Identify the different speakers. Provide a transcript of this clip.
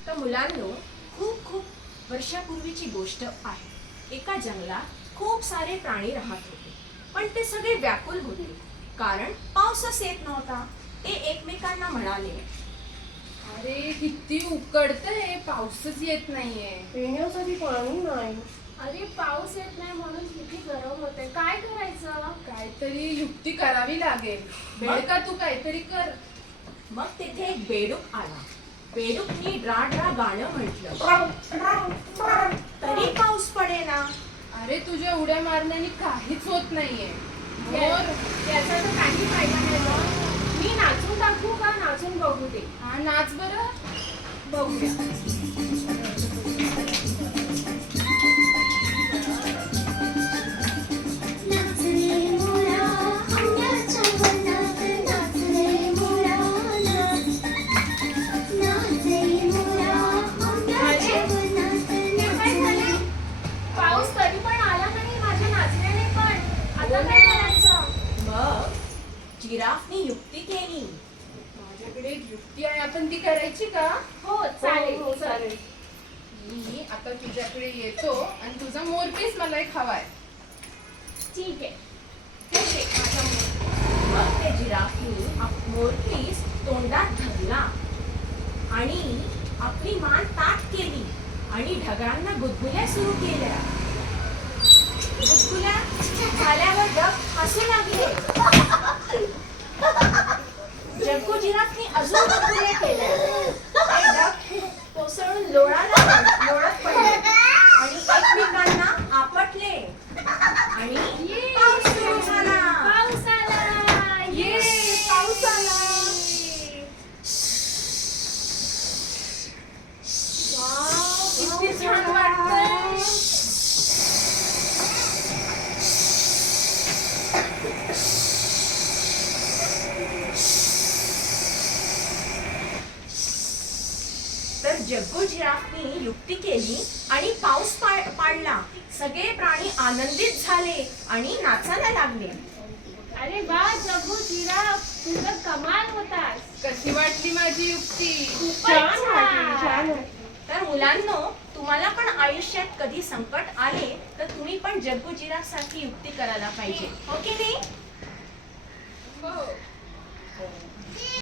Speaker 1: तर मुलांनो, खूप खूप वर्षापूर्वीची गोष्ट आहे. एका जंगलात खूप सारे प्राणी राहत होते, पण ते सगळे व्याकुल होते, कारण पाऊसच येत नव्हता. ते एकमेकांना म्हणाले,
Speaker 2: अरे किती उकडतंय, पाऊसच येत नाहीये.
Speaker 3: पिण्यासाठी पाणी नाही.
Speaker 4: अरे पाऊस येत नाही म्हणून किती गरम होते. काय करायचं?
Speaker 2: काहीतरी युक्ती करावी लागेल. बेडका तू काहीतरी कर.
Speaker 1: मग तिथे एक बेडूक आला. बेडूकनी ड्रा ड्रा गाणं म्हटलं, तरी पाऊस पडेना.
Speaker 2: अरे तुझ्या उड्या मारण्याने काहीच होत नाहीये. मोर,
Speaker 4: याचा तर काही फायदा नाही गं. मी नाचून दाखवू का? नाचून बघू दे.
Speaker 2: हा नाच बरं.
Speaker 4: बघूया.
Speaker 5: नाच रे मोरा अंगाच्या वनात नाच रे मोरा नाच रे मोरा अंगाच्या वनात
Speaker 4: हे काय झाले? पाऊस तरी पण आला नाही माझ्या नाचण्याने पण. आता काय करायचं?
Speaker 1: मग जिराफनी युक्ती केली.
Speaker 2: माझ्याकडे एक युक्ती आहे, आपण ती करायची का?
Speaker 4: हो चालेल.
Speaker 3: हो, चालेल.
Speaker 2: मी आता तुझ्याकडे येतो आणि तुझा मोरपीस मला एक हवाय.
Speaker 4: ठीक आहे. हे घे माझा मोर.
Speaker 1: मग ते जिराफनी मोरपीस तोंडात धरला आणि आपली मान ताठ केली आणि ढगांना गुदगुल्या सुरू केल्या. गुदगुल्या झाल्यावर ढग हसू लागले. जग्गू जिराफनी अजून गुदगुल्या केल्या. ते ढग कोसळून लोळत पडले आणि एकमेकांना आपटले आणि पाऊस सुरू झाला.
Speaker 4: पाऊस आला.
Speaker 2: ये, पाऊस आला.
Speaker 4: वाव,
Speaker 2: किती छान वाटतंय.
Speaker 1: तर जग्गू जिराफनी युक्ती केली आणि पाऊस पाडला. सगळे प्राणी आनंदित झाले आणि नाचायला लागले.
Speaker 4: अरे वा जग्गू जिराफ, तुझं कमाल होतास.
Speaker 2: कशी वाटली माझी युक्ती?
Speaker 4: खूपच
Speaker 3: छान आहे.
Speaker 1: तर मुलांनो, तुम्हाला पण आयुष्यात कधी संकट आले तर तुम्ही पण जग्गू जिराफ सारखी युक्ती करायला पाहिजे, हो की नाही?
Speaker 2: हो.